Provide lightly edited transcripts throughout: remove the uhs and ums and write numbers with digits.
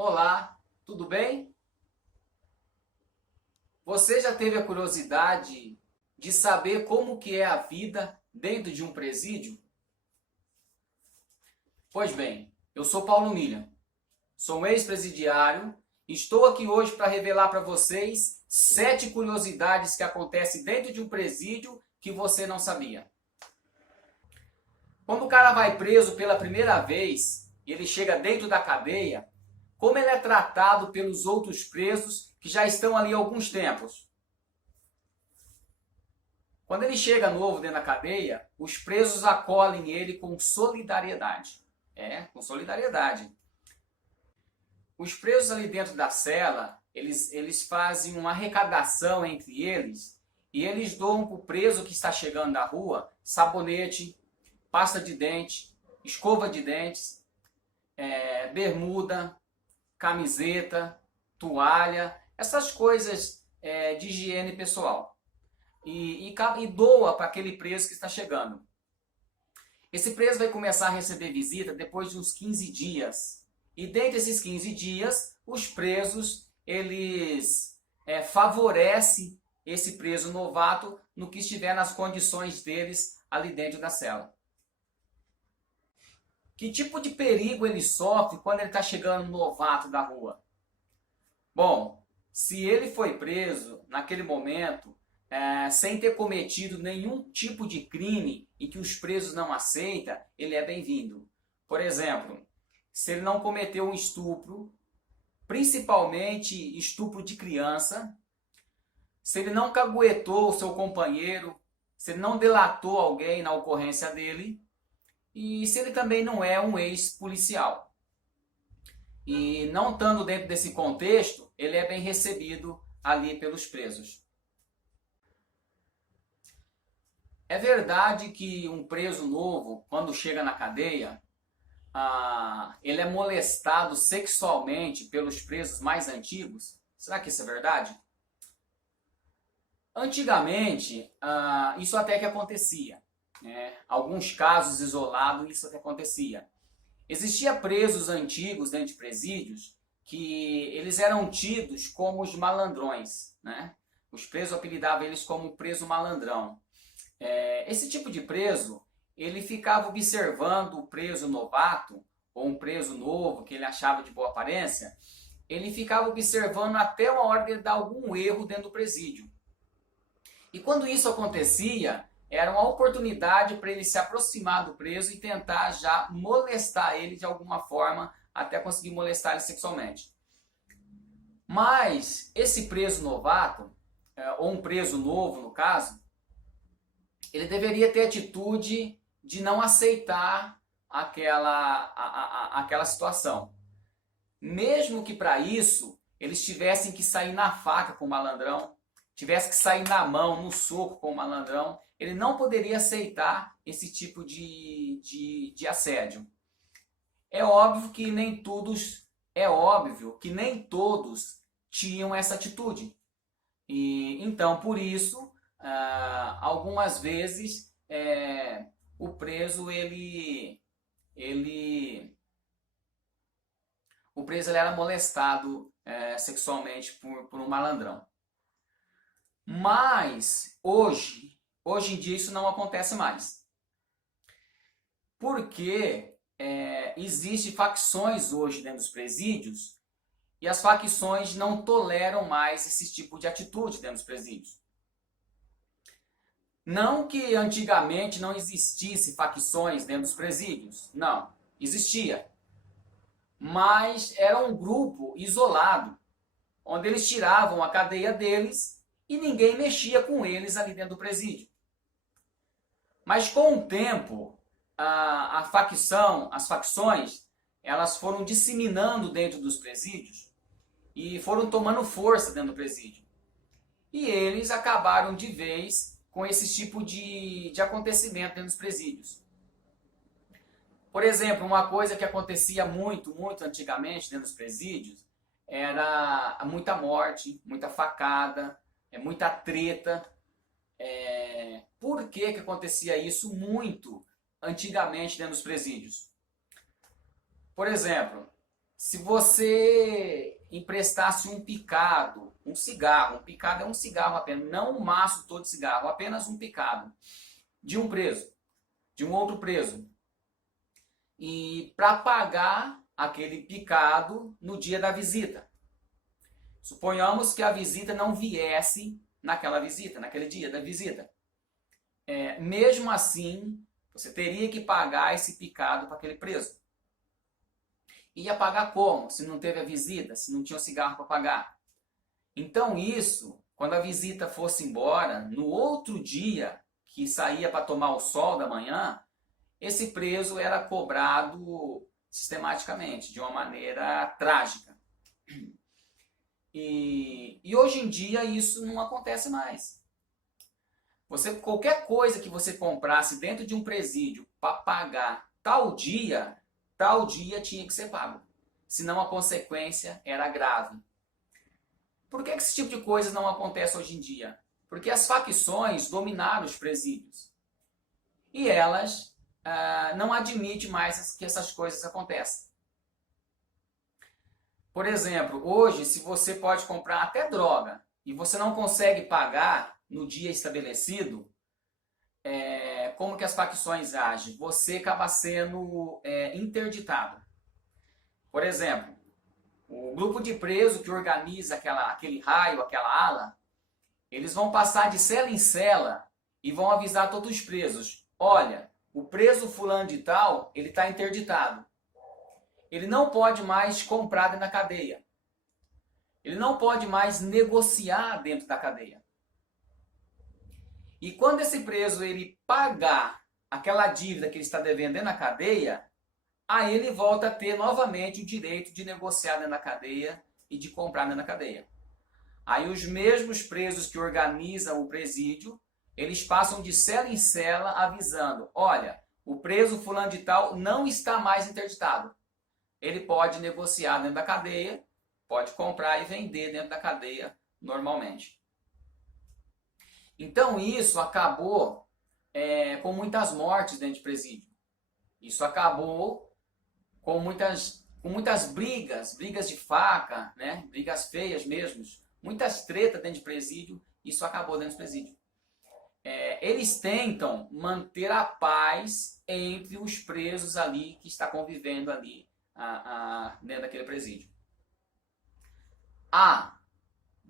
Olá, tudo bem? Você já teve a curiosidade de saber como que é a vida dentro de um presídio? Pois bem, eu sou Paulo Milha, sou um ex-presidiário e estou aqui hoje para revelar para vocês 7 curiosidades que acontecem dentro de um presídio que você não sabia. Quando o cara vai preso pela primeira vez e ele chega dentro da cadeia, como ele é tratado pelos outros presos que já estão ali há alguns tempos? Quando ele chega novo dentro da cadeia, os presos acolhem ele com solidariedade. Com solidariedade. Os presos ali dentro da cela, eles fazem uma arrecadação entre eles e eles doam para o preso que está chegando da rua sabonete, pasta de dente, escova de dentes, bermuda, camiseta, toalha, essas coisas de higiene pessoal. E doa para aquele preso que está chegando. Esse preso vai começar a receber visita depois de uns 15 dias. E dentre esses 15 dias, os presos, eles favorecem esse preso novato no que estiver nas condições deles ali dentro da cela. Que tipo de perigo ele sofre quando ele está chegando novato da rua? Bom, se ele foi preso naquele momento, sem ter cometido nenhum tipo de crime em que os presos não aceitam, ele é bem-vindo. Por exemplo, se ele não cometeu um estupro, principalmente estupro de criança, se ele não caguetou o seu companheiro, se ele não delatou alguém na ocorrência dele, e se ele também não é um ex-policial. E não estando dentro desse contexto, ele é bem recebido ali pelos presos. É verdade que um preso novo, quando chega na cadeia, ele é molestado sexualmente pelos presos mais antigos? Será que isso é verdade? Antigamente, isso até que acontecia. Alguns casos isolados, isso até acontecia. Existia presos antigos dentro de presídios que eles eram tidos como os malandrões. Os presos apelidavam eles como preso malandrão. Esse tipo de preso, ele ficava observando o preso novato, ou um preso novo que ele achava de boa aparência, ele ficava observando até uma hora de ele dar algum erro dentro do presídio. E quando isso acontecia, era uma oportunidade para ele se aproximar do preso e tentar já molestar ele de alguma forma, até conseguir molestar ele sexualmente. Mas esse preso novato, ou um preso novo no caso, ele deveria ter atitude de não aceitar aquela situação. Mesmo que para isso eles tivessem que sair na faca com o malandrão, tivessem que sair na mão, no soco com o malandrão, ele não poderia aceitar esse tipo de assédio. É óbvio que nem todos tinham essa atitude. E então, por isso, algumas vezes o preso ele era molestado sexualmente por um malandrão. Mas hoje em dia isso não acontece mais. Porque existem facções hoje dentro dos presídios e as facções não toleram mais esse tipo de atitude dentro dos presídios. Não que antigamente não existisse facções dentro dos presídios. Não, existia. Mas era um grupo isolado, onde eles tiravam a cadeia deles e ninguém mexia com eles ali dentro do presídio. Mas com o tempo, as facções, elas foram disseminando dentro dos presídios e foram tomando força dentro do presídio. E eles acabaram de vez com esse tipo de acontecimento dentro dos presídios. Por exemplo, uma coisa que acontecia muito antigamente dentro dos presídios era muita morte, muita facada, muita treta. Por que acontecia isso muito antigamente dentro dos presídios? Por exemplo, Se você emprestasse um picado, um picado é um cigarro apenas, não um maço todo de cigarro, apenas um picado, de um preso, de um outro preso, e para pagar aquele picado no dia da visita. Suponhamos que a visita não viesse naquele dia da visita. Mesmo assim, você teria que pagar esse picado para aquele preso. Ia pagar como? Se não teve a visita, se não tinha o cigarro para pagar. Então isso, quando a visita fosse embora, no outro dia que saía para tomar o sol da manhã, esse preso era cobrado sistematicamente, de uma maneira trágica. E hoje em dia isso não acontece mais. Qualquer coisa que você comprasse dentro de um presídio para pagar tal dia tinha que ser pago. Senão a consequência era grave. Por que esse tipo de coisa não acontece hoje em dia? Porque as facções dominaram os presídios. E elas não admitem mais que essas coisas aconteçam. Por exemplo, hoje, se você pode comprar até droga e você não consegue pagar no dia estabelecido, como que as facções agem? Você acaba sendo interditado. Por exemplo, o grupo de preso que organiza aquele raio, aquela ala, eles vão passar de cela em cela e vão avisar todos os presos. Olha, o preso fulano de tal, ele está interditado. Ele não pode mais comprar dentro da cadeia. Ele não pode mais negociar dentro da cadeia. E quando esse preso ele pagar aquela dívida que ele está devendo dentro da cadeia, aí ele volta a ter novamente o direito de negociar dentro da cadeia e de comprar dentro da cadeia. Aí os mesmos presos que organizam o presídio, eles passam de cela em cela avisando, olha, o preso fulano de tal não está mais interditado. Ele pode negociar dentro da cadeia, pode comprar e vender dentro da cadeia normalmente. Então isso acabou com muitas mortes dentro de presídio. Isso acabou com muitas brigas de faca, né? Brigas feias mesmo, muitas tretas dentro de presídio, isso acabou dentro de presídio. Eles tentam manter a paz entre os presos ali que está convivendo ali dentro daquele presídio.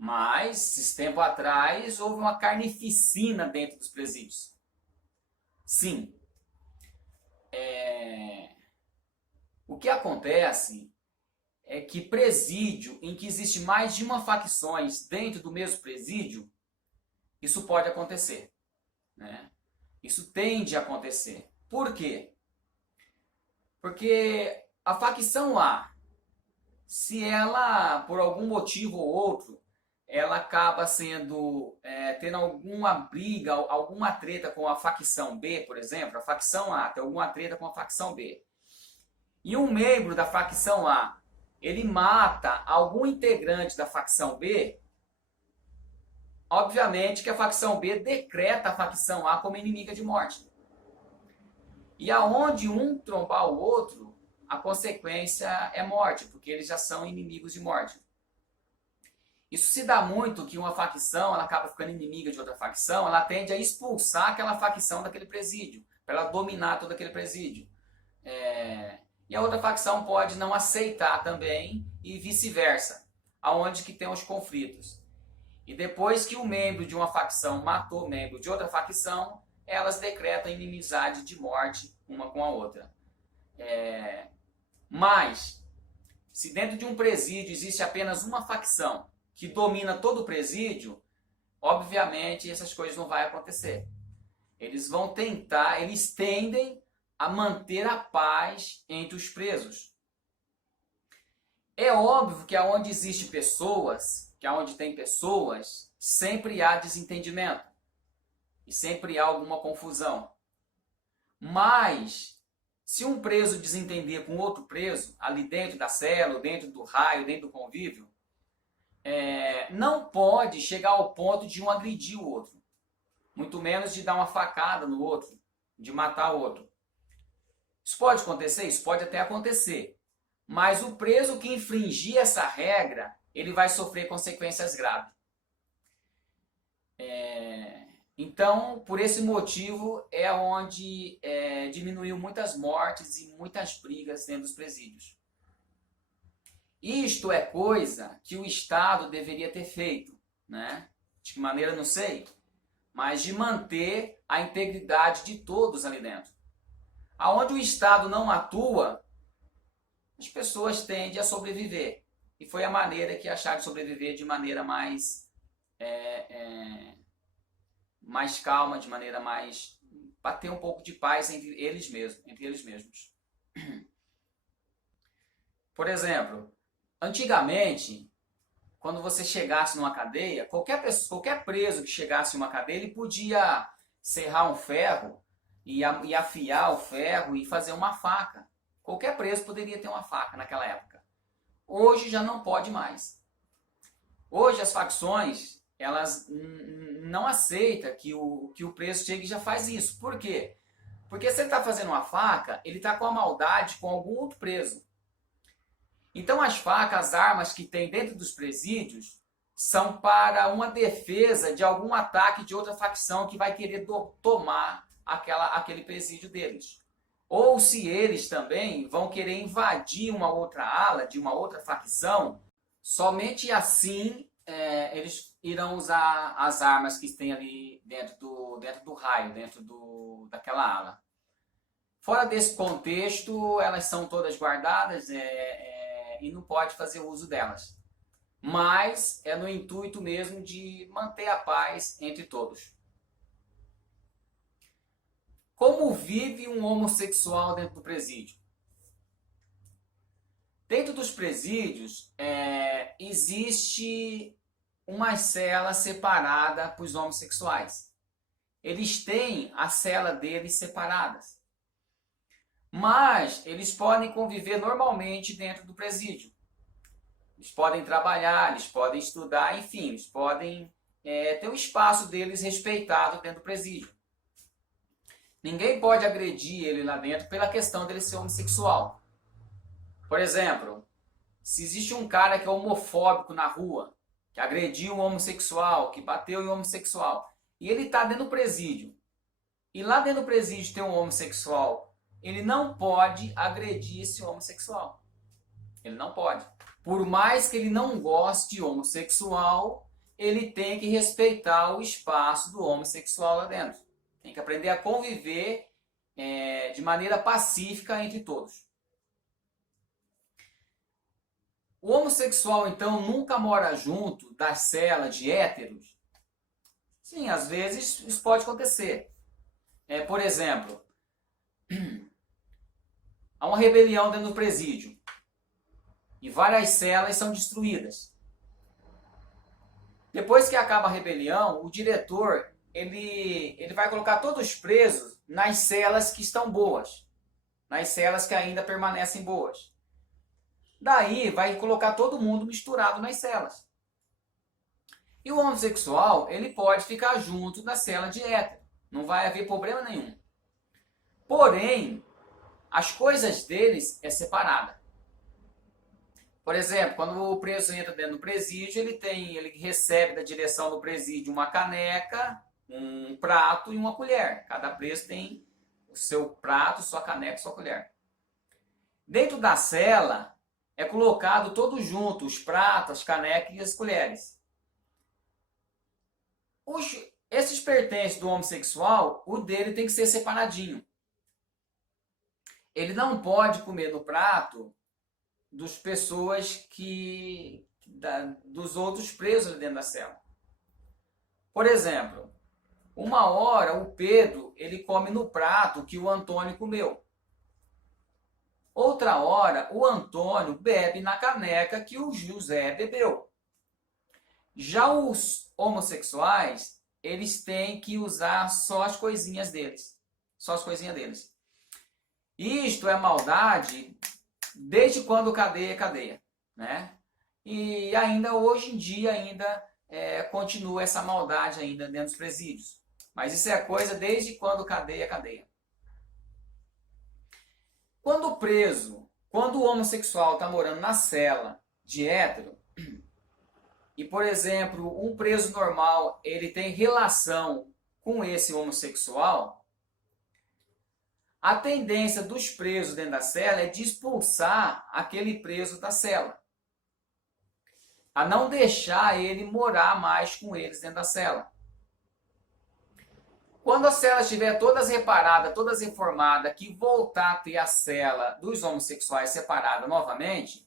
Mas, esse tempo atrás, houve uma carnificina dentro dos presídios. Sim. O que acontece é que presídio em que existe mais de uma facções dentro do mesmo presídio, isso pode acontecer. Né? Isso tende a acontecer. Por quê? Porque a facção A, se ela, por algum motivo ou outro, ela acaba tendo alguma briga, alguma treta com a facção B, por exemplo, a facção A tem alguma treta com a facção B, e um membro da facção A, ele mata algum integrante da facção B, obviamente que a facção B decreta a facção A como inimiga de morte. E aonde um trombar o outro, a consequência é morte, porque eles já são inimigos de morte. Isso se dá muito que uma facção ela acaba ficando inimiga de outra facção, ela tende a expulsar aquela facção daquele presídio, para ela dominar todo aquele presídio. E a outra facção pode não aceitar também e vice-versa, aonde que tem os conflitos. E depois que o membro de uma facção matou o membro de outra facção, elas decretam inimizade de morte uma com a outra. Mas, se dentro de um presídio existe apenas uma facção que domina todo o presídio, obviamente essas coisas não vão acontecer. Eles tendem a manter a paz entre os presos. É óbvio que aonde existem pessoas, sempre há desentendimento e sempre há alguma confusão. Mas, se um preso desentender com outro preso, ali dentro da cela, dentro do raio, dentro do convívio, não pode chegar ao ponto de um agredir o outro. Muito menos de dar uma facada no outro, de matar o outro. Isso pode acontecer? Isso pode até acontecer. Mas o preso que infringir essa regra, ele vai sofrer consequências graves. Então, por esse motivo, é onde diminuiu muitas mortes e muitas brigas dentro dos presídios. Isto é coisa que o Estado deveria ter feito, né? De que maneira, não sei, mas de manter a integridade de todos ali dentro. Aonde o Estado não atua, as pessoas tendem a sobreviver. E foi a maneira que acharam de sobreviver de maneira mais calma, de maneira mais... para ter um pouco de paz entre eles mesmos. Por exemplo, antigamente, quando você chegasse numa cadeia, qualquer preso que chegasse em uma cadeia, ele podia serrar um ferro e afiar o ferro e fazer uma faca. Qualquer preso poderia ter uma faca naquela época. Hoje já não pode mais. Hoje as facções, elas não aceitam que o preso chegue e já faz isso. Por quê? Porque se ele está fazendo uma faca, ele está com a maldade com algum outro preso. Então as facas, as armas que tem dentro dos presídios, são para uma defesa de algum ataque de outra facção que vai querer tomar aquele presídio deles. Ou se eles também vão querer invadir uma outra ala de uma outra facção, somente assim eles irão usar as armas que tem ali dentro do raio, daquela ala. Fora desse contexto, elas são todas guardadas e não pode fazer uso delas. Mas é no intuito mesmo de manter a paz entre todos. Como vive um homossexual dentro do presídio? Dentro dos presídios, existe uma cela separada para os homossexuais. Eles têm a cela deles separadas. Mas eles podem conviver normalmente dentro do presídio. Eles podem trabalhar, eles podem estudar, enfim, eles podem ter o espaço deles respeitado dentro do presídio. Ninguém pode agredir ele lá dentro pela questão dele ser homossexual. Por exemplo, se existe um cara que é homofóbico na rua, que agrediu um homossexual, que bateu em um homossexual, e ele está dentro do presídio, e lá dentro do presídio tem um homossexual, ele não pode agredir esse homossexual. Ele não pode. Por mais que ele não goste de homossexual, ele tem que respeitar o espaço do homossexual lá dentro. Tem que aprender a conviver de maneira pacífica entre todos. O homossexual, então, nunca mora junto da cela de héteros? Sim, às vezes isso pode acontecer. Por exemplo, há uma rebelião dentro do presídio e várias celas são destruídas. Depois que acaba a rebelião, o diretor ele vai colocar todos os presos nas celas que estão boas, nas celas que ainda permanecem boas. Daí vai colocar todo mundo misturado nas celas. E o homossexual, ele pode ficar junto da cela de hétero. Não vai haver problema nenhum. Porém, as coisas deles é separada. Por exemplo, quando o preso entra dentro do presídio, ele recebe da direção do presídio uma caneca, um prato e uma colher. Cada preso tem o seu prato, sua caneca e sua colher. Dentro da cela é colocado todo junto, os pratos, as canecas e as colheres. Esses pertences do homossexual, o dele tem que ser separadinho. Ele não pode comer no prato das pessoas dos outros presos ali dentro da cela. Por exemplo, uma hora o Pedro ele come no prato que o Antônio comeu. Outra hora o Antônio bebe na caneca que o José bebeu. Já os homossexuais, eles têm que usar só as coisinhas deles. Só as coisinhas deles. Isto é maldade desde quando cadeia é cadeia, né? E ainda hoje em dia continua essa maldade ainda dentro dos presídios. Mas isso é coisa desde quando cadeia é cadeia. Quando o preso Quando o homossexual está morando na cela de hétero, e, por exemplo, um preso normal, ele tem relação com esse homossexual, a tendência dos presos dentro da cela é de expulsar aquele preso da cela, a não deixar ele morar mais com eles dentro da cela. Quando a cela estiver todas reparadas, todas reformadas, que voltar a ter a cela dos homossexuais separada novamente,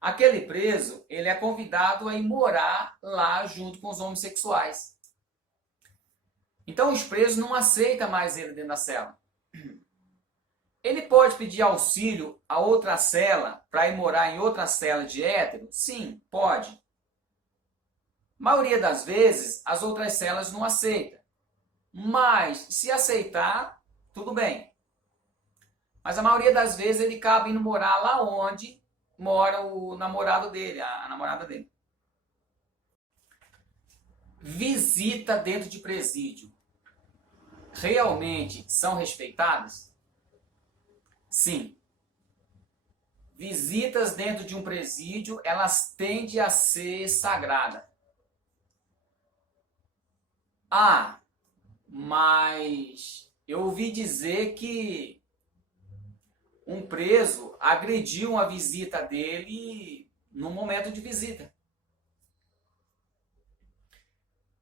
aquele preso, ele é convidado a ir morar lá junto com os homossexuais. Então os presos não aceitam mais ele dentro da cela. Ele pode pedir auxílio a outra cela para ir morar em outra cela de hétero? Sim, pode. A maioria das vezes, as outras celas não aceitam. Mas, se aceitar, tudo bem. Mas a maioria das vezes ele acaba indo morar lá onde mora o namorado dele, a namorada dele. Visita dentro de presídio realmente são respeitadas? Sim. Visitas dentro de um presídio, elas tendem a ser sagradas. Ah, mas eu ouvi dizer que um preso agrediu uma visita dele no momento de visita.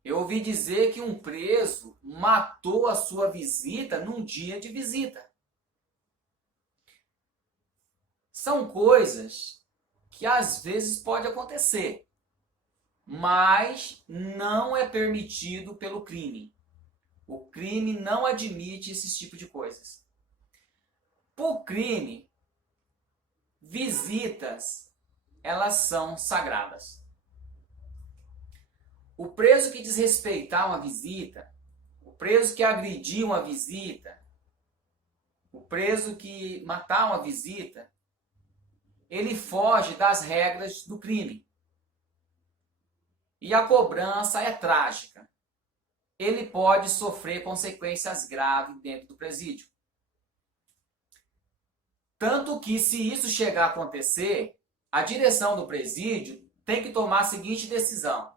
Eu ouvi dizer que um preso matou a sua visita num dia de visita. São coisas que às vezes pode acontecer, mas não é permitido pelo crime. O crime não admite esse tipo de coisas. Por crime, visitas, elas são sagradas. O preso que desrespeitar uma visita, o preso que agredir uma visita, o preso que matar uma visita, ele foge das regras do crime. E a cobrança é trágica. Ele pode sofrer consequências graves dentro do presídio. Tanto que, se isso chegar a acontecer, a direção do presídio tem que tomar a seguinte decisão.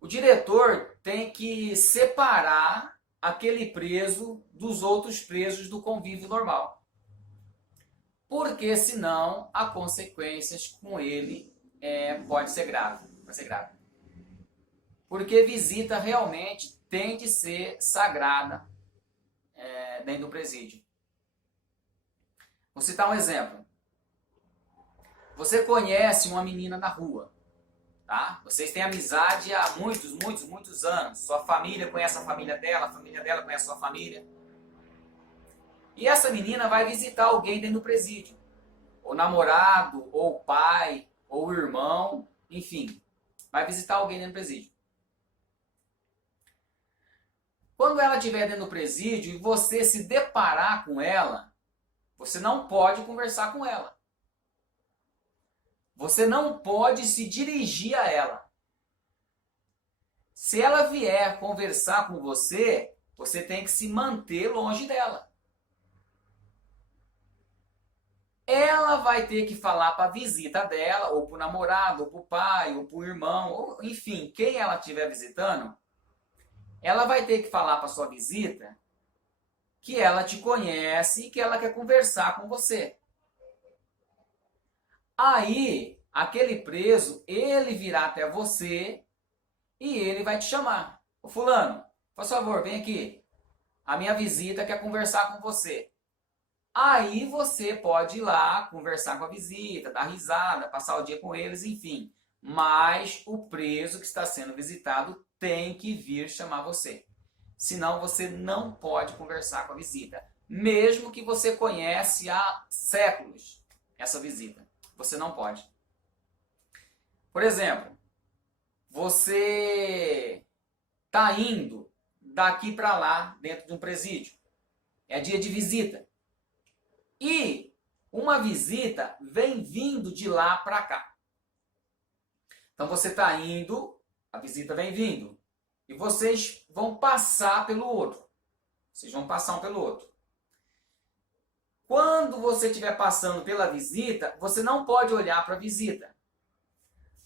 O diretor tem que separar aquele preso dos outros presos do convívio normal. Porque, senão, as consequências com ele pode ser grave. Vai ser grave. Porque visita realmente tem de ser sagrada dentro do presídio. Vou citar um exemplo. Você conhece uma menina na rua, tá? Vocês têm amizade há muitos anos. Sua família conhece a família dela conhece a sua família. E essa menina vai visitar alguém dentro do presídio. Ou namorado, ou pai, ou irmão, enfim. Vai visitar alguém dentro do presídio. Quando ela estiver dentro do presídio e você se deparar com ela, você não pode conversar com ela. Você não pode se dirigir a ela. Se ela vier conversar com você, você tem que se manter longe dela. Ela vai ter que falar para a visita dela, ou para o namorado, ou para o pai, ou para o irmão, ou, enfim, quem ela estiver visitando, ela vai ter que falar para a sua visita que ela te conhece e que ela quer conversar com você. Aí, aquele preso, ele virá até você e ele vai te chamar. Ô fulano, por favor, vem aqui. A minha visita quer conversar com você. Aí você pode ir lá conversar com a visita, dar risada, passar o dia com eles, enfim. Mas o preso que está sendo visitado tem que vir chamar você. Senão você não pode conversar com a visita. Mesmo que você conhece há séculos essa visita. Você não pode. Por exemplo, você está indo daqui para lá dentro de um presídio. É dia de visita. E uma visita vem vindo de lá para cá. Então você está indo, a visita vem vindo. E vocês vão passar pelo outro. Vocês vão passar um pelo outro. Quando você estiver passando pela visita, você não pode olhar para a visita.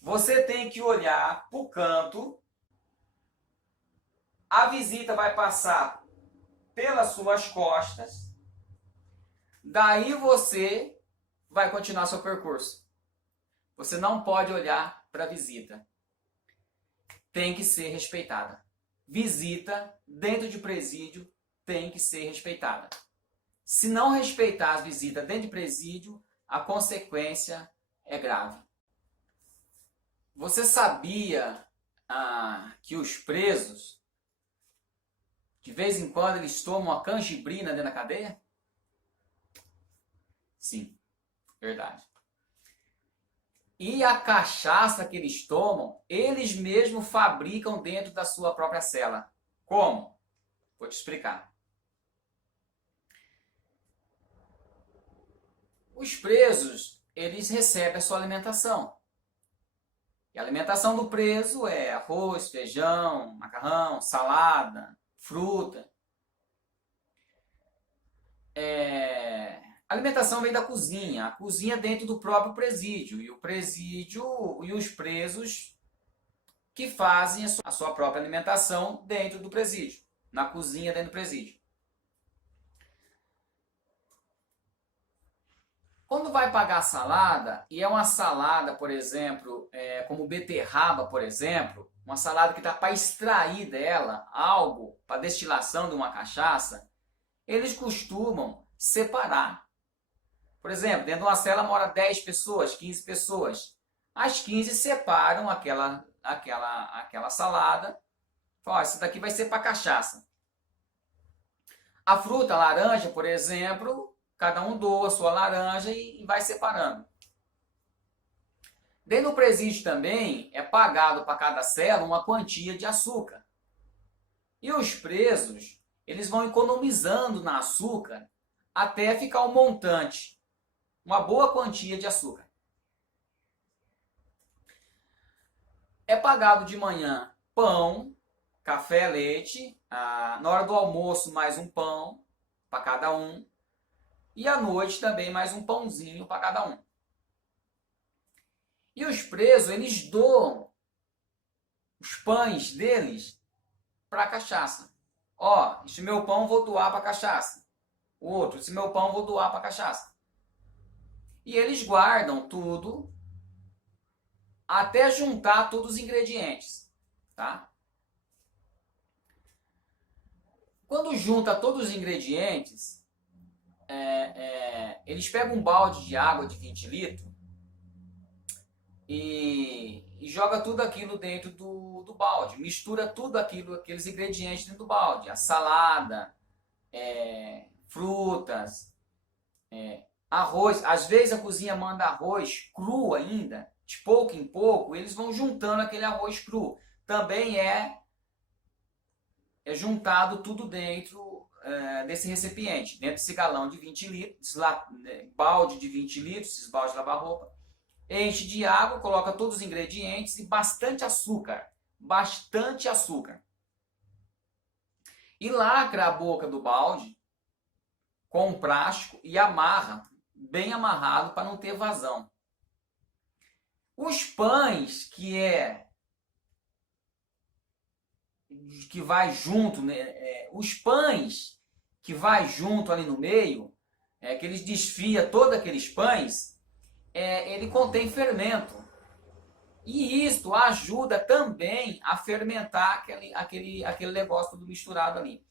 Você tem que olhar para o canto. A visita vai passar pelas suas costas. Daí você vai continuar seu percurso. Você não pode olhar para a visita. Tem que ser respeitada. Visita dentro de presídio tem que ser respeitada. Se não respeitar as visitas dentro de presídio, a consequência é grave. Você sabia que os presos, de vez em quando, eles tomam a canjibrina dentro da cadeia? Sim, verdade. E a cachaça que eles tomam, eles mesmos fabricam dentro da sua própria cela. Como? Vou te explicar. Os presos, eles recebem a sua alimentação. E a alimentação do preso é arroz, feijão, macarrão, salada, fruta. A alimentação vem da cozinha. A cozinha é dentro do próprio presídio. E o presídio e os presos que fazem a sua própria alimentação dentro do presídio. Na cozinha dentro do presídio. Quando vai pagar a salada, e é uma salada, por exemplo, como beterraba, por exemplo, uma salada que está para extrair dela algo para destilação de uma cachaça, eles costumam separar. Por exemplo, dentro de uma cela mora 10 pessoas, 15 pessoas. As 15 separam aquela salada. Falam, isso daqui vai ser para cachaça. A fruta, a laranja, por exemplo, cada um doa a sua laranja e vai separando. Dentro do presídio também é pagado para cada cela uma quantia de açúcar. E os presos, eles vão economizando na açúcar até ficar um montante. Uma boa quantia de açúcar. É pagado de manhã pão, café, leite, na hora do almoço mais um pão para cada um, e à noite também mais um pãozinho para cada um. E os presos, eles doam os pães deles para a cachaça. Ó, esse meu pão vou doar para a cachaça. O outro, esse meu pão vou doar para a cachaça. E eles guardam tudo até juntar todos os ingredientes, tá? Quando junta todos os ingredientes, eles pegam um balde de água de 20 litros e joga tudo aquilo dentro do balde. Mistura tudo aqueles ingredientes dentro do balde. A salada, frutas, arroz. Às vezes a cozinha manda arroz cru ainda. De pouco em pouco, eles vão juntando aquele arroz cru. Também é juntado tudo dentro desse recipiente, dentro desse galão de 20 litros, balde de 20 litros, esses baldes de lavar roupa. Enche de água, coloca todos os ingredientes e bastante açúcar. Bastante açúcar. E lacra a boca do balde com um plástico e amarra, bem amarrado para não ter vazão. Os pães que vai junto, né? Os pães que vai junto ali no meio, que eles desfiam todos aqueles pães, ele contém fermento. E isto ajuda também a fermentar aquele negócio tudo misturado ali.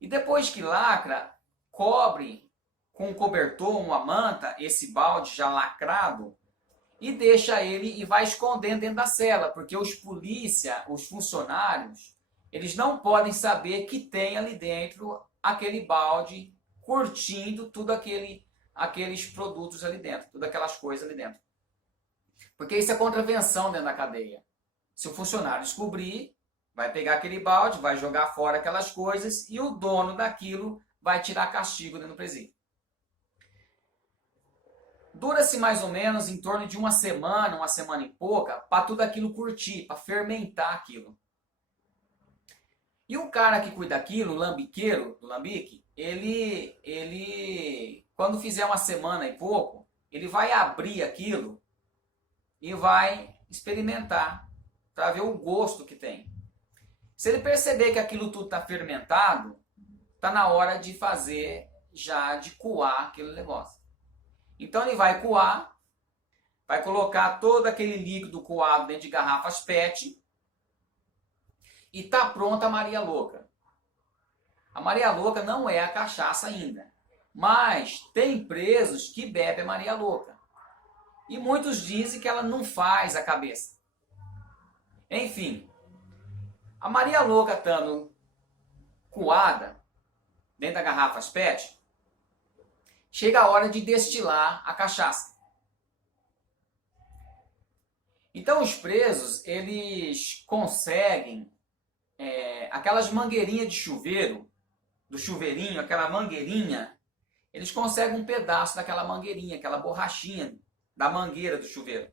E depois que lacra, cobre com um cobertor, uma manta, esse balde já lacrado, e deixa ele e vai escondendo dentro da cela, porque os funcionários, eles não podem saber que tem ali dentro aquele balde curtindo tudo aqueles produtos ali dentro, todas aquelas coisas ali dentro. Porque isso é contravenção dentro da cadeia. Se o funcionário descobrir, vai pegar aquele balde, vai jogar fora aquelas coisas e o dono daquilo vai tirar castigo dentro do presídio. Dura-se mais ou menos em torno de uma semana e pouca, para tudo aquilo curtir, para fermentar aquilo. E o cara que cuida daquilo, o lambiqueiro do lambique, quando fizer uma semana e pouco, ele vai abrir aquilo e vai experimentar para ver o gosto que tem. Se ele perceber que aquilo tudo está fermentado, está na hora de fazer já, de coar aquele negócio. Então ele vai coar, vai colocar todo aquele líquido coado dentro de garrafas PET e tá pronta a Maria Louca. A Maria Louca não é a cachaça ainda, mas tem presos que bebem a Maria Louca. E muitos dizem que ela não faz a cabeça. Enfim, a Maria Louca estando coada dentro da garrafa PET, chega a hora de destilar a cachaça. Então os presos, eles conseguem aquelas mangueirinhas de chuveiro, do chuveirinho, aquela mangueirinha, eles conseguem um pedaço daquela mangueirinha, aquela borrachinha da mangueira do chuveiro.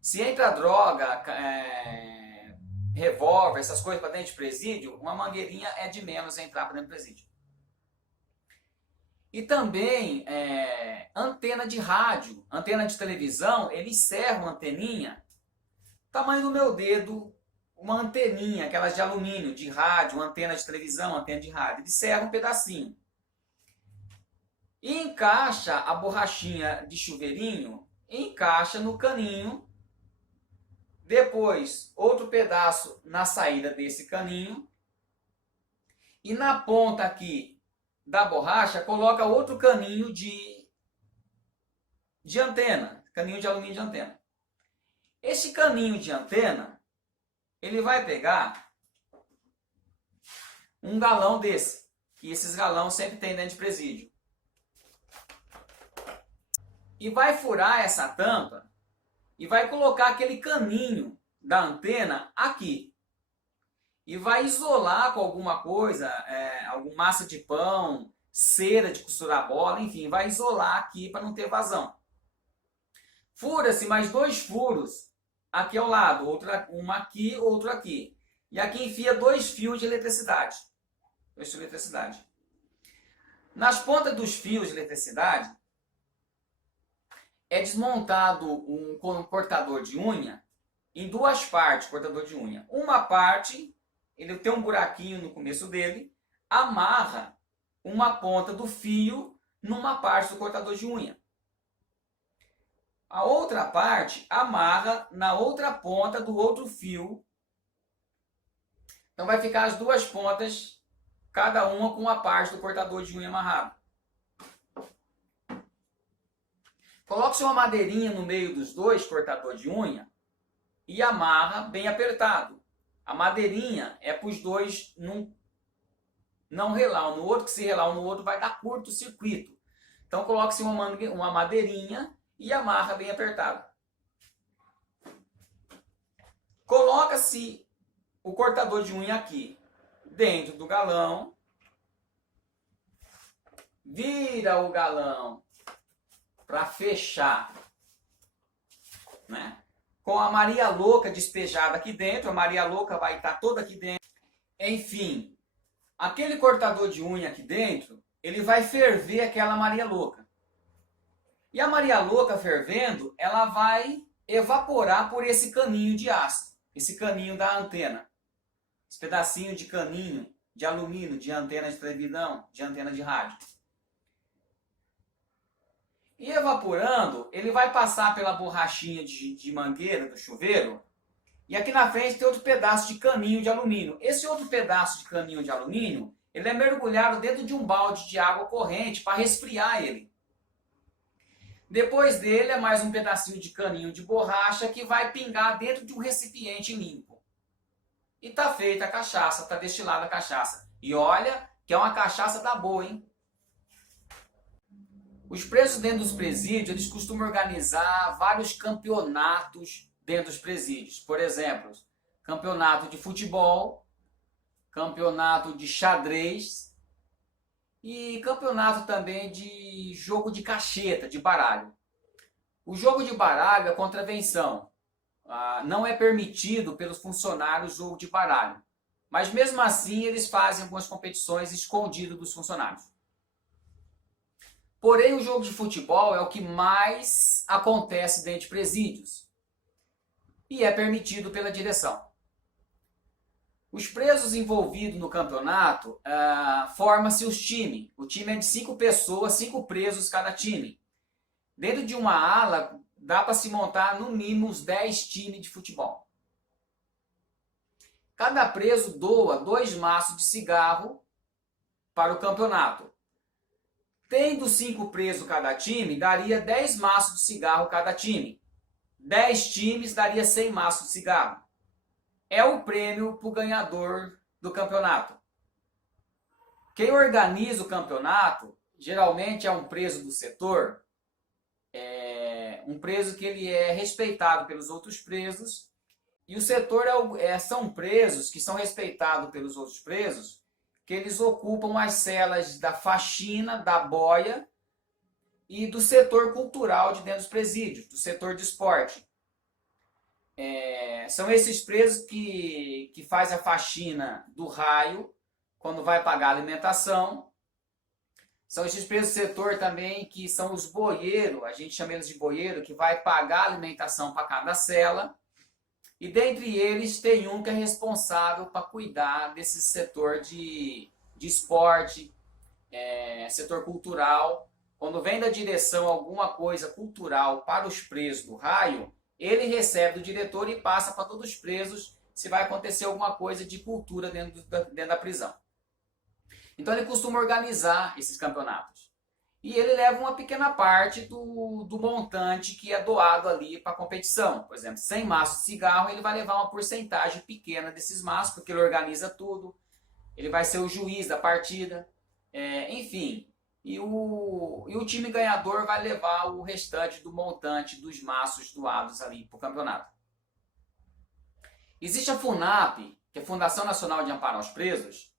Se entra droga, revólver, essas coisas para dentro de presídio, uma mangueirinha é de menos entrar para dentro do presídio. E também antena de rádio, antena de televisão, eles serram uma anteninha, tamanho do meu dedo, uma anteninha, aquelas de alumínio, de rádio, antena de televisão, antena de rádio. Eles serram um pedacinho. E encaixa a borrachinha de chuveirinho, encaixa no caninho. Depois, outro pedaço na saída desse caninho. E na ponta aqui da borracha, coloca outro caninho de antena. Caninho de alumínio de antena. Esse caninho de antena, ele vai pegar um galão desse. Que esses galões sempre tem dentro de presídio. E vai furar essa tampa e vai colocar aquele caninho da antena aqui. E vai isolar com alguma coisa, alguma massa de pão, cera de costurar bola, enfim, vai isolar aqui para não ter vazão. Fura-se mais 2 furos aqui ao lado, uma aqui, outro aqui. E aqui enfia 2 fios de eletricidade. 2 fios de eletricidade. Nas pontas dos fios de eletricidade, é desmontado um cortador de unha em 2 partes, cortador de unha. Uma parte, ele tem um buraquinho no começo dele, amarra uma ponta do fio numa parte do cortador de unha. A outra parte amarra na outra ponta do outro fio. Então vai ficar as 2 pontas, cada uma com uma parte do cortador de unha amarrado. Coloque uma madeirinha no meio dos 2 cortadores de unha e amarra bem apertado. A madeirinha é para os 2 não relar um no outro, que se relar um no outro vai dar curto-circuito. Então coloque-se uma madeirinha e amarra bem apertado. Coloca-se o cortador de unha aqui dentro do galão. Vira o galão para fechar, né? Com a Maria Louca despejada aqui dentro, a Maria Louca vai estar toda aqui dentro. Enfim, aquele cortador de unha aqui dentro, ele vai ferver aquela Maria Louca. E a Maria Louca fervendo, ela vai evaporar por esse caninho de aço, esse caninho da antena. Esse pedacinho de caninho de alumínio, de antena de televisão, de antena de rádio. E evaporando, ele vai passar pela borrachinha de mangueira do chuveiro. E aqui na frente tem outro pedaço de caninho de alumínio. Esse outro pedaço de caninho de alumínio, ele é mergulhado dentro de um balde de água corrente para resfriar ele. Depois dele é mais um pedacinho de caninho de borracha que vai pingar dentro de um recipiente limpo. E tá feita a cachaça, tá destilada a cachaça. E olha que é uma cachaça da boa, hein? Os presos dentro dos presídios, eles costumam organizar vários campeonatos dentro dos presídios. Por exemplo, campeonato de futebol, campeonato de xadrez e campeonato também de jogo de cacheta, de baralho. O jogo de baralho é contravenção. Não é permitido pelos funcionários o jogo de baralho. Mas mesmo assim eles fazem algumas competições escondidas dos funcionários. Porém, o jogo de futebol é o que mais acontece dentro de presídios e é permitido pela direção. Os presos envolvidos no campeonato, forma-se os times. O time é de 5 pessoas, 5 presos cada time. Dentro de uma ala, dá para se montar no mínimo uns 10 times de futebol. Cada preso doa 2 maços de cigarro para o campeonato. Tendo 5 presos cada time, daria 10 maços de cigarro cada time. 10 times daria 100 maços de cigarro. É o prêmio para o ganhador do campeonato. Quem organiza o campeonato geralmente é um preso do setor, um preso que ele é respeitado pelos outros presos, e o setor são presos que são respeitados pelos outros presos, que eles ocupam as celas da faxina, da boia e do setor cultural de dentro dos presídios, do setor de esporte. São esses presos que faz a faxina do raio, quando vai pagar a alimentação. São esses presos do setor também que são os boieiros, a gente chama eles de boieiro, que vai pagar a alimentação para cada cela. E dentre eles tem um que é responsável para cuidar desse setor de esporte, setor cultural. Quando vem da direção alguma coisa cultural para os presos do raio, ele recebe do diretor e passa para todos os presos se vai acontecer alguma coisa de cultura dentro da prisão. Então ele costuma organizar esses campeonatos. E ele leva uma pequena parte do montante que é doado ali para a competição. Por exemplo, 100 maços de cigarro, ele vai levar uma porcentagem pequena desses maços, porque ele organiza tudo. Ele vai ser o juiz da partida. Enfim, e o time ganhador vai levar o restante do montante dos maços doados ali para o campeonato. Existe a FUNAP, que é a Fundação Nacional de Amparo aos Presos,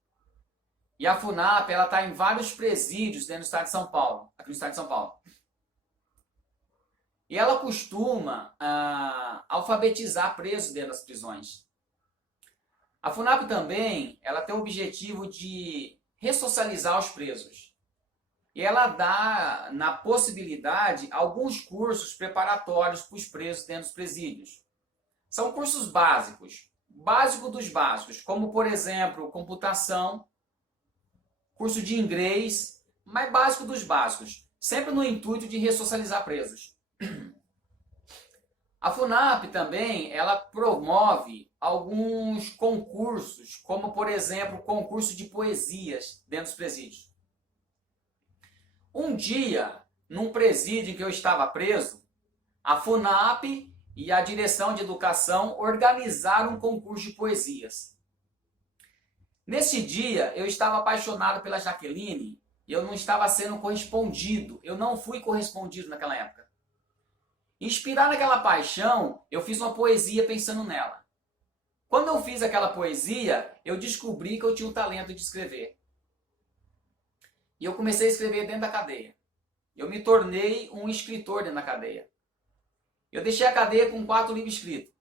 e a FUNAP está em vários presídios dentro do estado de São Paulo, aqui no estado de São Paulo. E ela costuma alfabetizar presos dentro das prisões. A FUNAP também ela tem o objetivo de ressocializar os presos. E ela dá, na possibilidade, alguns cursos preparatórios para os presos dentro dos presídios. São cursos básicos, básico dos básicos, como, por exemplo, computação, curso de inglês, mas básico dos básicos, sempre no intuito de ressocializar presos. A FUNAP também, ela promove alguns concursos, como, por exemplo, concurso de poesias dentro dos presídios. Um dia, num presídio em que eu estava preso, a FUNAP e a Direção de Educação organizaram um concurso de poesias. Nesse dia, eu estava apaixonado pela Jaqueline e eu não estava sendo correspondido. Eu não fui correspondido naquela época. Inspirado naquela paixão, eu fiz uma poesia pensando nela. Quando eu fiz aquela poesia, eu descobri que eu tinha o talento de escrever. E eu comecei a escrever dentro da cadeia. Eu me tornei um escritor dentro da cadeia. Eu deixei a cadeia com 4 livros escritos.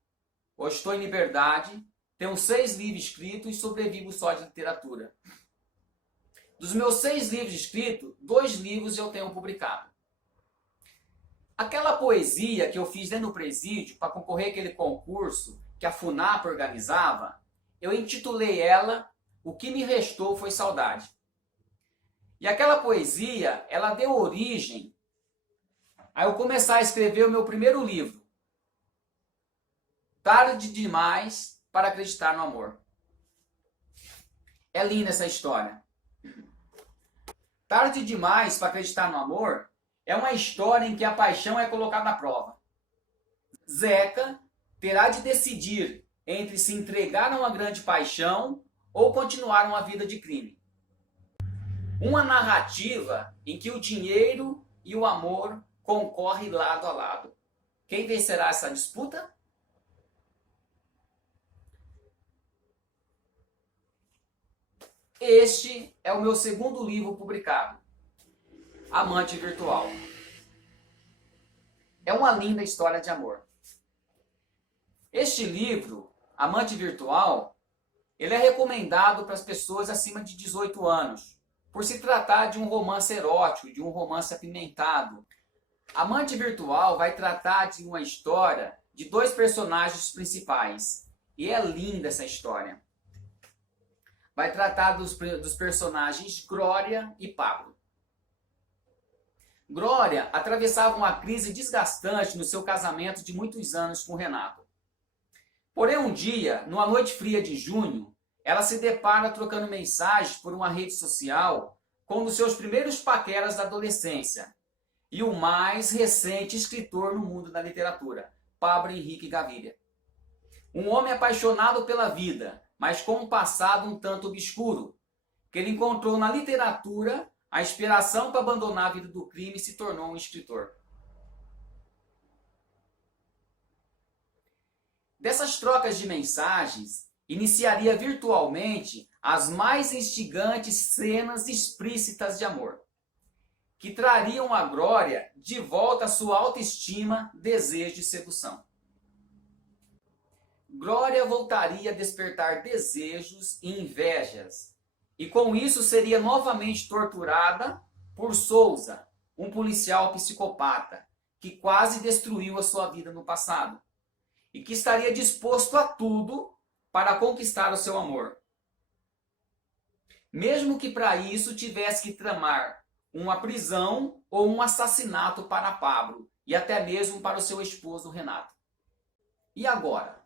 Hoje estou em liberdade, tenho 6 livros escritos e sobrevivo só de literatura. Dos meus 6 livros escritos, 2 livros eu tenho publicado. Aquela poesia que eu fiz dentro do presídio para concorrer àquele concurso que a FUNAP organizava, eu intitulei ela O que me restou foi saudade. E aquela poesia, ela deu origem a eu começar a escrever o meu primeiro livro. Tarde demais para acreditar no amor. É linda essa história. Tarde demais para acreditar no amor é uma história em que a paixão é colocada à prova. Zeca terá de decidir entre se entregar a uma grande paixão ou continuar uma vida de crime. Uma narrativa em que o dinheiro e o amor concorrem lado a lado. Quem vencerá essa disputa? Este é o meu segundo livro publicado, Amante Virtual. É uma linda história de amor. Este livro, Amante Virtual, Ele é recomendado para as pessoas acima de 18 anos, por se tratar de um romance erótico, de um romance apimentado. Amante Virtual vai tratar de uma história de dois personagens principais. E é linda essa história. Vai tratar dos personagens Glória e Pablo. Glória atravessava uma crise desgastante no seu casamento de muitos anos com Renato. Porém, um dia, numa noite fria de junho, ela se depara trocando mensagens por uma rede social com um dos seus primeiros paqueras da adolescência e o mais recente escritor no mundo da literatura, Pablo Henrique Gaviria. Um homem apaixonado pela vida, mas com um passado um tanto obscuro, que ele encontrou na literatura a inspiração para abandonar a vida do crime e se tornou um escritor. Dessas trocas de mensagens, iniciaria virtualmente as mais instigantes cenas explícitas de amor, que trariam a Glória de volta à sua autoestima, desejo e sedução. Glória voltaria a despertar desejos e invejas, e com isso seria novamente torturada por Souza, um policial psicopata, que quase destruiu a sua vida no passado, e que estaria disposto a tudo para conquistar o seu amor. Mesmo que para isso tivesse que tramar uma prisão ou um assassinato para Pablo, e até mesmo para o seu esposo Renato. E agora?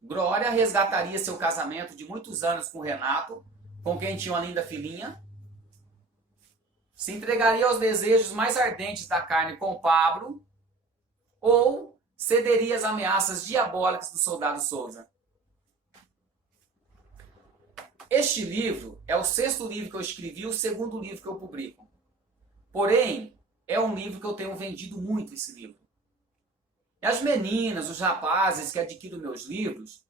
Glória resgataria seu casamento de muitos anos com Renato, com quem tinha uma linda filhinha, se entregaria aos desejos mais ardentes da carne com Pablo, ou cederia às ameaças diabólicas do soldado Souza. Este livro é o 6º livro que eu escrevi, o 2º livro que eu publico. Porém, é um livro que eu tenho vendido muito, esse livro. E as meninas, os rapazes que adquirem meus livros,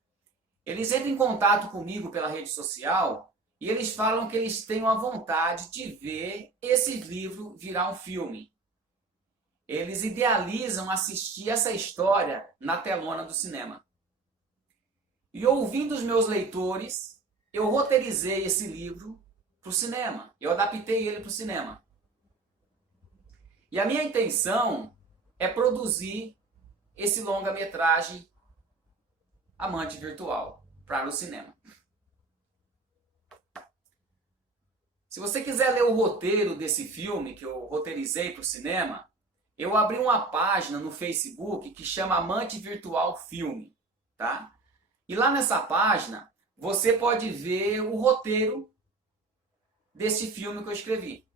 eles entram em contato comigo pela rede social e eles falam que eles têm uma vontade de ver esse livro virar um filme. Eles idealizam assistir essa história na telona do cinema. E ouvindo os meus leitores, eu roteirizei esse livro para o cinema. Eu adaptei ele para o cinema. E a minha intenção é produzir esse longa-metragem Amante Virtual para o cinema. Se você quiser ler o roteiro desse filme que eu roteirizei para o cinema, eu abri uma página no Facebook que chama Amante Virtual Filme, tá? E lá nessa página você pode ver o roteiro desse filme que eu escrevi.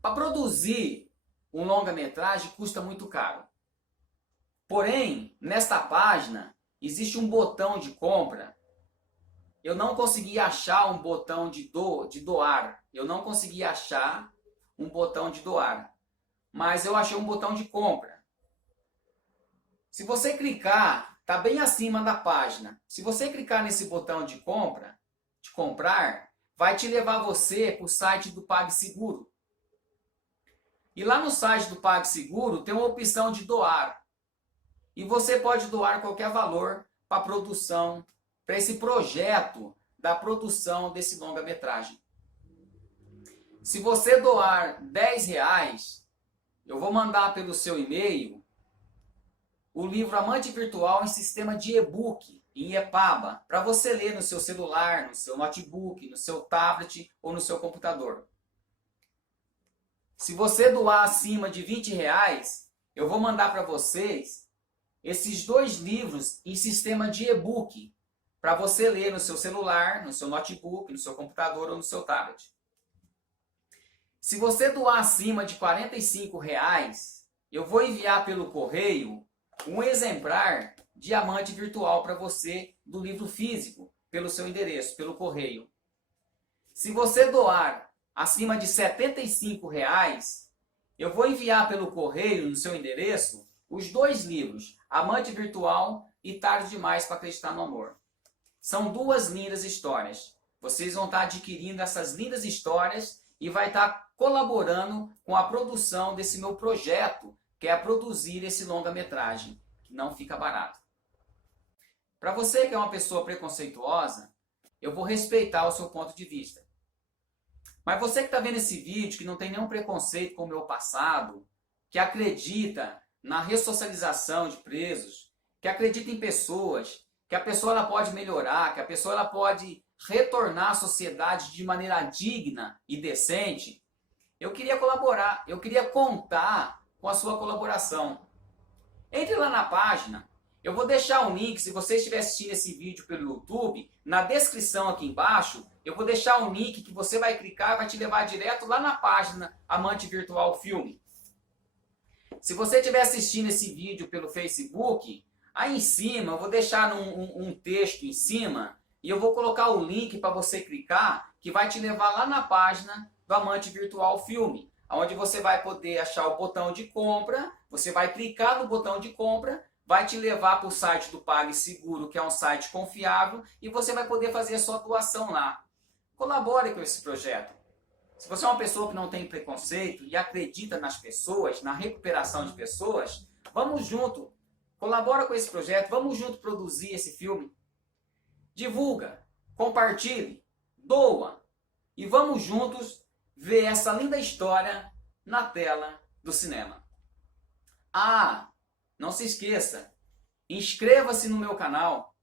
Para produzir um longa-metragem custa muito caro. Porém, nesta página existe um botão de compra. Eu não consegui achar um botão de doar. Eu não consegui achar um botão de doar. Mas eu achei um botão de compra. Se você clicar, está bem acima da página. Se você clicar nesse botão de compra, de comprar, vai te levar você para o site do PagSeguro. E lá no site do PagSeguro tem uma opção de doar. E você pode doar qualquer valor para a produção, para esse projeto da produção desse longa-metragem. Se você doar R$10, eu vou mandar pelo seu e-mail o livro Amante Virtual em sistema de e-book, em EPUB, para você ler no seu celular, no seu notebook, no seu tablet ou no seu computador. Se você doar acima de R$20, eu vou mandar para vocês esses 2 livros em sistema de e-book, para você ler no seu celular, no seu notebook, no seu computador ou no seu tablet. Se você doar acima de R$45, eu vou enviar pelo correio um exemplar de Amante Virtual para você do livro físico, pelo seu endereço, pelo correio. Se você doar acima de R$75, eu vou enviar pelo correio, no seu endereço, os 2 livros, Amante Virtual e Tarde Demais para Acreditar no Amor. São 2 lindas histórias. Vocês vão estar adquirindo essas lindas histórias e vai estar colaborando com a produção desse meu projeto, que é produzir esse longa-metragem, que não fica barato. Para você que é uma pessoa preconceituosa, eu vou respeitar o seu ponto de vista. Mas você que está vendo esse vídeo, que não tem nenhum preconceito com o meu passado, que acredita na ressocialização de presos, que acredita em pessoas, que a pessoa ela pode melhorar, que a pessoa ela pode retornar à sociedade de maneira digna e decente, eu queria colaborar, eu queria contar com a sua colaboração. Entre lá na página, eu vou deixar um link, se você estiver assistindo esse vídeo pelo YouTube, na descrição aqui embaixo, eu vou deixar um link que você vai clicar e vai te levar direto lá na página Amante Virtual Filme. Se você estiver assistindo esse vídeo pelo Facebook, aí em cima eu vou deixar um texto em cima e eu vou colocar o link para você clicar, que vai te levar lá na página do Amante Virtual Filme, onde você vai poder achar o botão de compra, você vai clicar no botão de compra, vai te levar para o site do PagSeguro, que é um site confiável, e você vai poder fazer a sua doação lá. Colabore com esse projeto. Se você é uma pessoa que não tem preconceito e acredita nas pessoas, na recuperação de pessoas, vamos junto. Colabora com esse projeto, vamos junto produzir esse filme. Divulga, compartilhe, doa e vamos juntos ver essa linda história na tela do cinema. Ah, não se esqueça, inscreva-se no meu canal.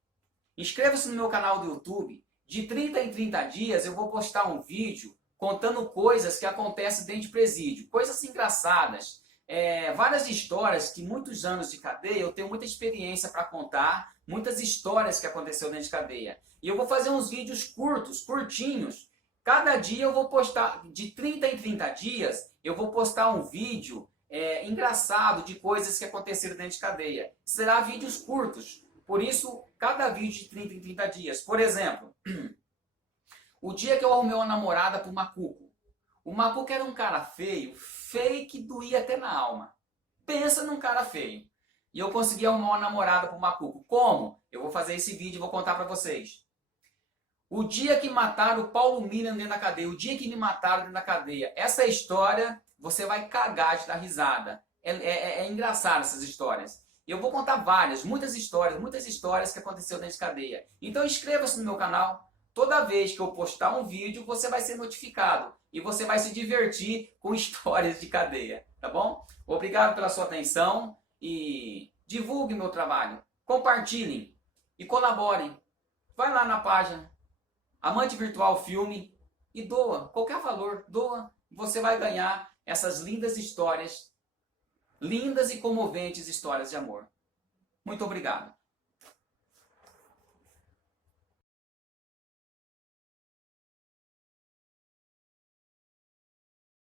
Inscreva-se no meu canal do YouTube. De 30 em 30 dias eu vou postar um vídeo contando coisas que acontecem dentro de presídio. Coisas engraçadas. Várias histórias que muitos anos de cadeia eu tenho muita experiência para contar. Muitas histórias que aconteceu dentro de cadeia. E eu vou fazer uns vídeos curtos, curtinhos. Cada dia eu vou postar, de 30 em 30 dias, eu vou postar um vídeo engraçado de coisas que aconteceram dentro de cadeia. Será vídeos curtos. Por isso, cada vídeo de 30 em 30 dias. Por exemplo, o dia que eu arrumei uma namorada pro Macuco. O Macuco era um cara feio, feio que doía até na alma. Pensa num cara feio. E eu consegui arrumar uma namorada pro Macuco. Como? Eu vou fazer esse vídeo e vou contar pra vocês. O dia que mataram o Paulo Miller dentro da cadeia. O dia que me mataram dentro da cadeia. Essa história, você vai cagar de dar risada. É engraçado essas histórias. Eu vou contar muitas histórias que aconteceram dentro de cadeia. Então inscreva-se no meu canal. Toda vez que eu postar um vídeo, você vai ser notificado. E você vai se divertir com histórias de cadeia. Tá bom? Obrigado pela sua atenção. E divulgue meu trabalho. Compartilhem. E colaborem. Vai lá na página Amante Virtual Filme e doa. Qualquer valor, doa. Você vai ganhar essas lindas histórias. Lindas e comoventes histórias de amor. Muito obrigado.